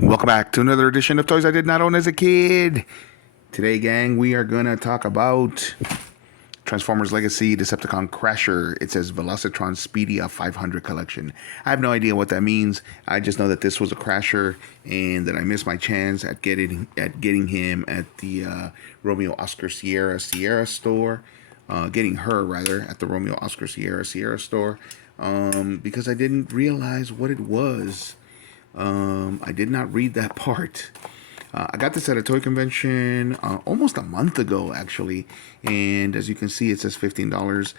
Welcome back to another edition of Toys I Did Not Own as a Kid. Today, gang, we are going to talk about Transformers Legacy Decepticon Crasher. It says Velocitron Speedia 500 collection. I have no idea what that means. I just know that this was a Crasher and that I missed my chance at getting him at the Romeo Oscar Sierra store. Getting her, rather, at the Romeo Oscar Sierra store. Because I didn't realize what it was. I did not read that part. I got this at a toy convention almost a month ago, actually. And as you can see, it says $15.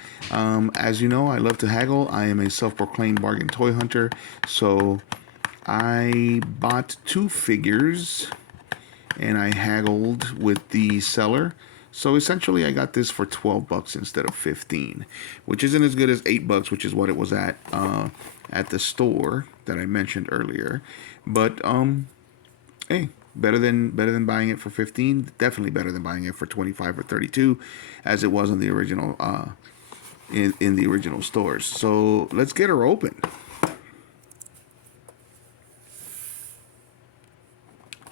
As you know, I love to haggle. I am a self-proclaimed bargain toy hunter. So I bought 2 figures and I haggled with the seller. So essentially, I got this for $12 instead of 15, which isn't as good as $8, which is what it was at the store that I mentioned earlier. But hey, better than buying it for 15. Definitely better than buying it for 25 or 32, as it was in the original in the original stores. So let's get her open.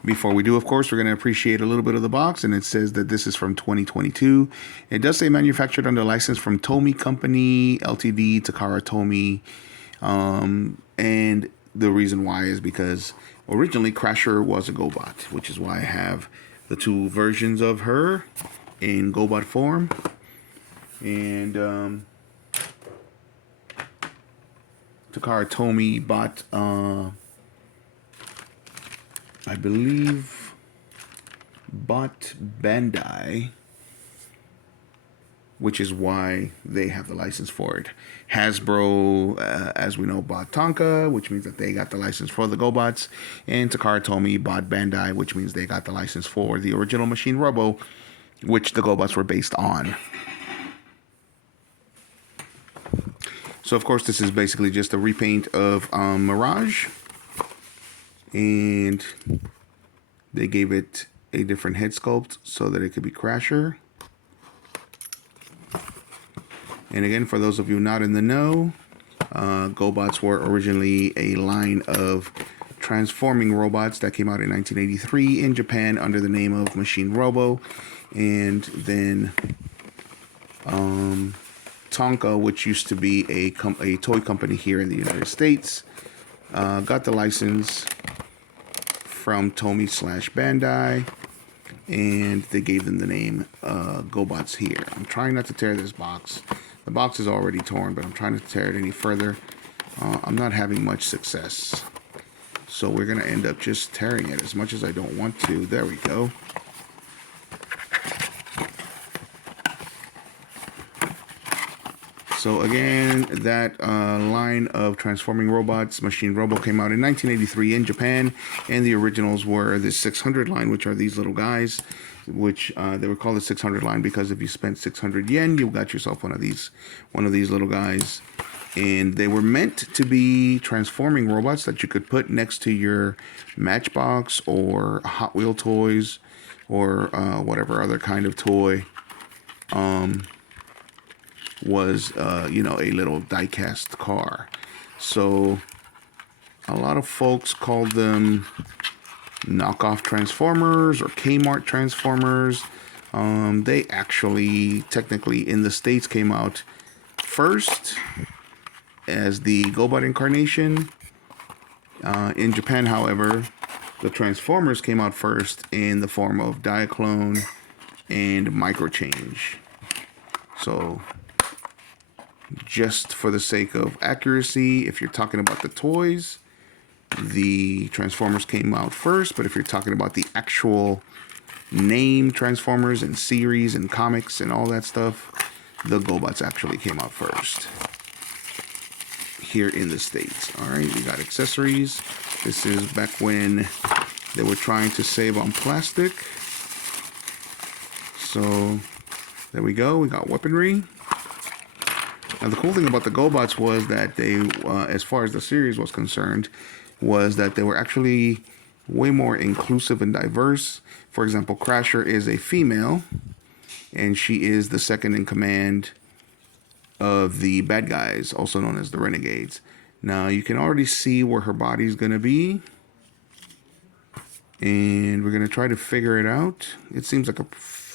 Before we do, of course, we're going to appreciate a little bit of the box, and it says that this is from 2022. It does say manufactured under license from Tomy Company, Ltd, Takara Tomy. And the reason why is because originally Crasher was a GoBot, which is why I have the 2 versions of her in GoBot form. And Takara Tomy bought I believe bought Bandai, which is why they have the license for it. Hasbro, as we know, bought Tonka, which means that they got the license for the GoBots, and Takara Tomy bought Bandai, which means they got the license for the original Machine Robo, which the GoBots were based on. So, of course, this is basically just a repaint of Mirage. And they gave it a different head sculpt so that it could be Crasher. And again, for those of you not in the know, GoBots were originally a line of transforming robots that came out in 1983 in Japan under the name of Machine Robo. And then Tonka, which used to be a toy company here in the United States, got the license from Tomy/Bandai, and they gave them the name GoBots here. I'm trying not to tear this box. The box is already torn, but I'm trying to tear it any further. I'm not having much success. So we're going to end up just tearing it as much as I don't want to. There we go. So again, that line of transforming robots, Machine Robo, came out in 1983 in Japan, and the originals were the 600 line, which are these little guys, which they were called the 600 line because if you spent 600 yen, you got yourself one of these little guys. And they were meant to be transforming robots that you could put next to your Matchbox or Hot Wheel toys or whatever other kind of toy. Was a little die-cast car. So a lot of folks called them knockoff Transformers or Kmart Transformers. They actually technically in the States came out first as the GoBot incarnation. In Japan, however, the Transformers came out first in the form of Diaclone and Microchange. So just for the sake of accuracy, if you're talking about the toys, the Transformers came out first, but if you're talking about the actual name Transformers and series and comics and all that stuff, the GoBots actually came out first here in the States. All right, we got accessories. This is back when they were trying to save on plastic. So there we go. We got weaponry. Now, the cool thing about the GoBots was that they, as far as the series was concerned, was that they were actually way more inclusive and diverse. For example, Crasher is a female, and she is the second in command of the bad guys, also known as the Renegades. Now, you can already see where her body's going to be. And we're going to try to figure it out. It seems like a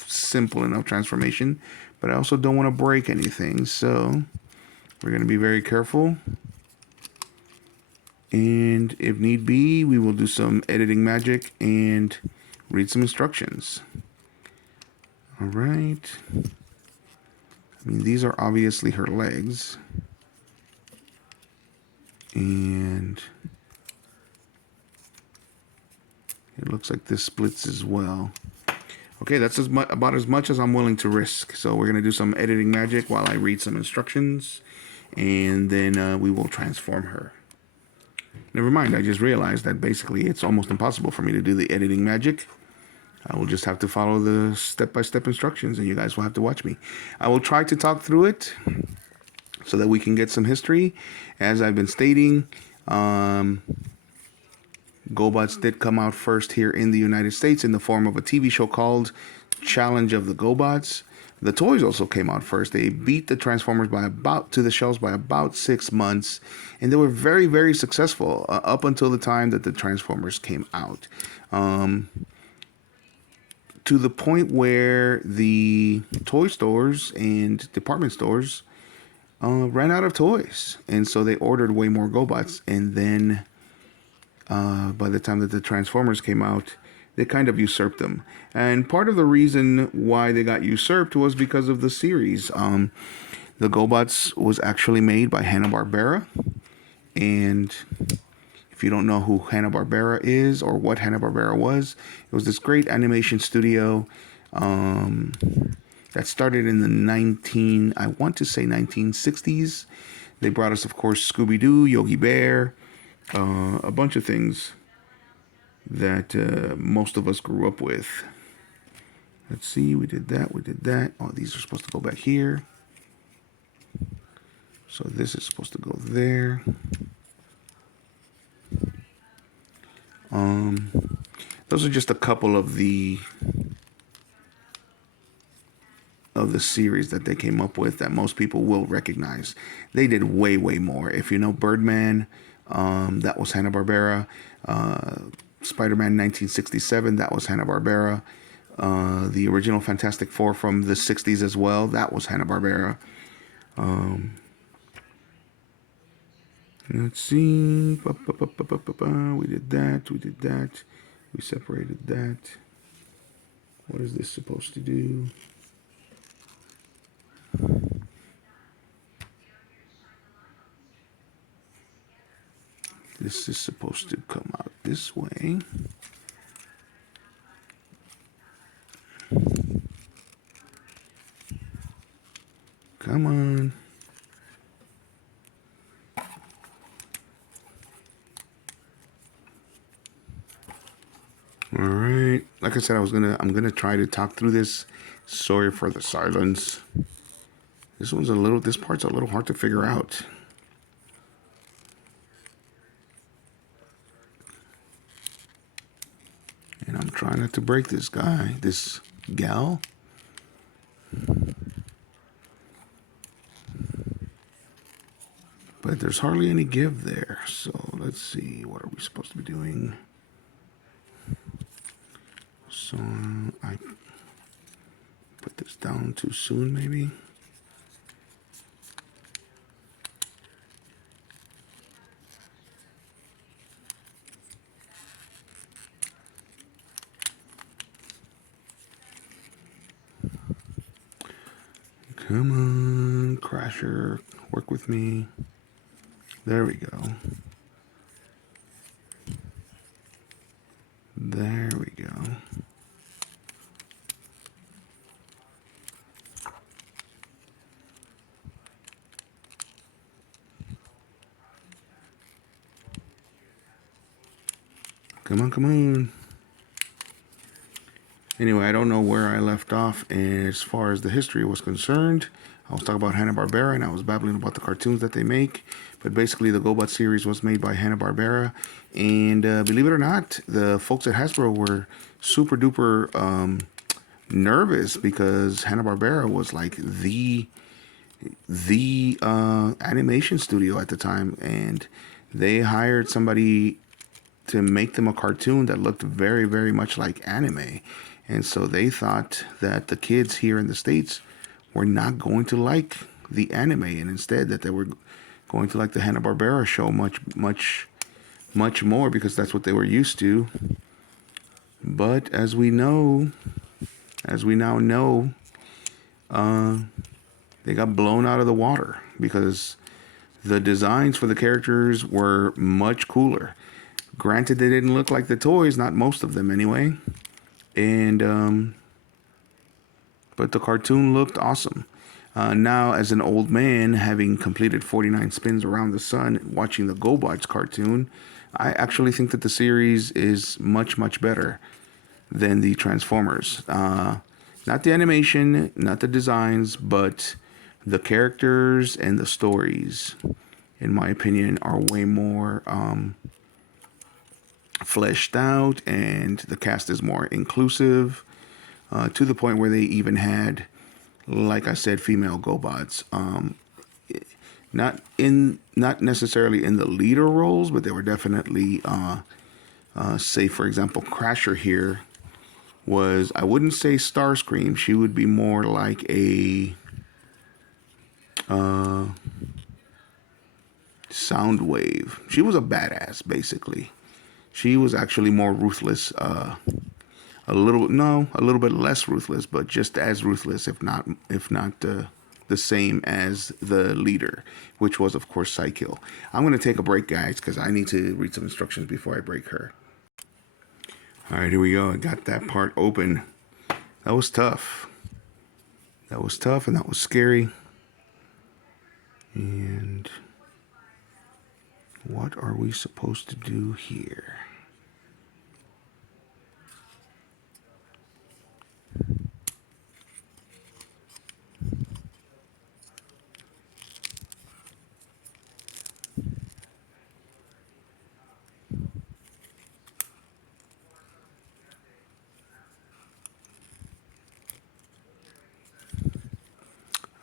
simple enough transformation, but I also don't want to break anything, so we're going to be very careful. And if need be, we will do some editing magic and read some instructions. All right. I mean, these are obviously her legs. And it looks like this splits as well. Okay, that's about as much as I'm willing to risk. So we're going to do some editing magic while I read some instructions. And then we will transform her. Never mind, I just realized that basically it's almost impossible for me to do the editing magic. I will just have to follow the step-by-step instructions, and you guys will have to watch me. I will try to talk through it so that we can get some history. As I've been stating, GoBots did come out first here in the United States in the form of a TV show called Challenge of the GoBots. The toys also came out first. They beat the Transformers to the shelves by about 6 months, and they were very, very successful up until the time that the Transformers came out. To the point where the toy stores and department stores ran out of toys, and so they ordered way more GoBots, and then by the time that the Transformers came out, they kind of usurped them. And part of the reason why they got usurped was because of the series. The GoBots was actually made by Hanna-Barbera. And if you don't know who Hanna-Barbera is or what Hanna-Barbera was, it was this great animation studio that started in the 1960s. They brought us, of course, Scooby-Doo, Yogi Bear, a bunch of things that most of us grew up with. Let's see, we did that. Oh, these are supposed to go back here. So this is supposed to go there. Those are just a couple of the series that they came up with that most people will recognize. They did way, way more. If you know Birdman, that was Hanna-Barbera. Spider-Man 1967, that was Hanna-Barbera. The original Fantastic Four from the 60s as well, that was Hanna-Barbera. Let's see. We did that. We separated that. What is this supposed to do? This is supposed to come out this way. Come on. All right. Like I said, I'm gonna try to talk through this. Sorry for the silence. This part's a little hard to figure out. And I'm trying not to break this gal. But there's hardly any give there. So let's see, what are we supposed to be doing? So I put this down too soon, maybe. Come on, Crasher, work with me. There we go. There we go. Come on, come on. Anyway, I don't know where I left off as far as the history was concerned. I was talking about Hanna-Barbera, and I was babbling about the cartoons that they make. But basically, the GoBot series was made by Hanna-Barbera. And believe it or not, the folks at Hasbro were super duper nervous because Hanna-Barbera was like the animation studio at the time. And they hired somebody to make them a cartoon that looked very, very much like anime. And so they thought that the kids here in the States were not going to like the anime, and instead that they were going to like the Hanna-Barbera show much more, because that's what they were used to. But as we now know, they got blown out of the water because the designs for the characters were much cooler. Granted, they didn't look like the toys, not most of them anyway. And but the cartoon looked awesome. Now, as an old man, having completed 49 spins around the sun, watching the GoBots cartoon, I actually think that the series is much better than the Transformers. Not the animation, not the designs, but the characters and the stories, in my opinion, are way more fleshed out, and the cast is more inclusive, to the point where they even had, like I said, female GoBots. Not necessarily in the leader roles, but they were definitely, say for example, Crasher here was, I wouldn't say Starscream. She would be more like a Soundwave. She was a badass, basically. She was actually more ruthless. A little bit less ruthless, but just as ruthless, if not the same as the leader, which was of course Psykill. I'm gonna take a break, guys, because I need to read some instructions before I break her. All right, here we go. I got that part open. That was tough. That was tough, and that was scary. And what are we supposed to do here?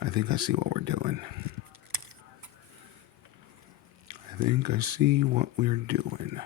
I think I see what we're doing. I think I see what we're doing.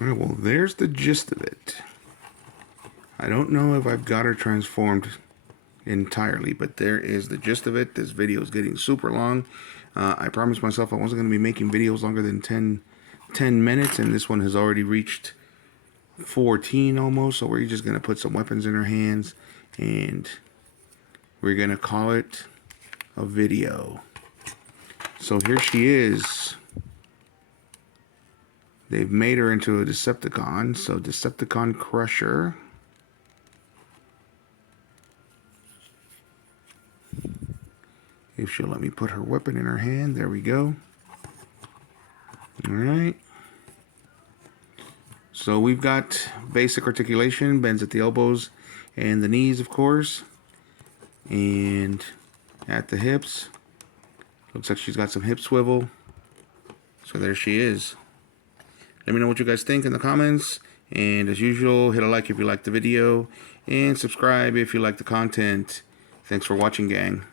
All right, well, there's the gist of it. I don't know if I've got her transformed entirely, but there is the gist of it. This video is getting super long. I promised myself I wasn't going to be making videos longer than 10 minutes, and this one has already reached 14 almost, so we're just going to put some weapons in her hands, and we're going to call it a video. So here she is. They've made her into a Decepticon, so Decepticon Crusher. If she'll let me put her weapon in her hand, there we go. All right. So we've got basic articulation, bends at the elbows and the knees, of course, and at the hips. Looks like she's got some hip swivel. So there she is. Let me know what you guys think in the comments. And as usual, hit a like if you like the video, and subscribe if you like the content. Thanks for watching, gang.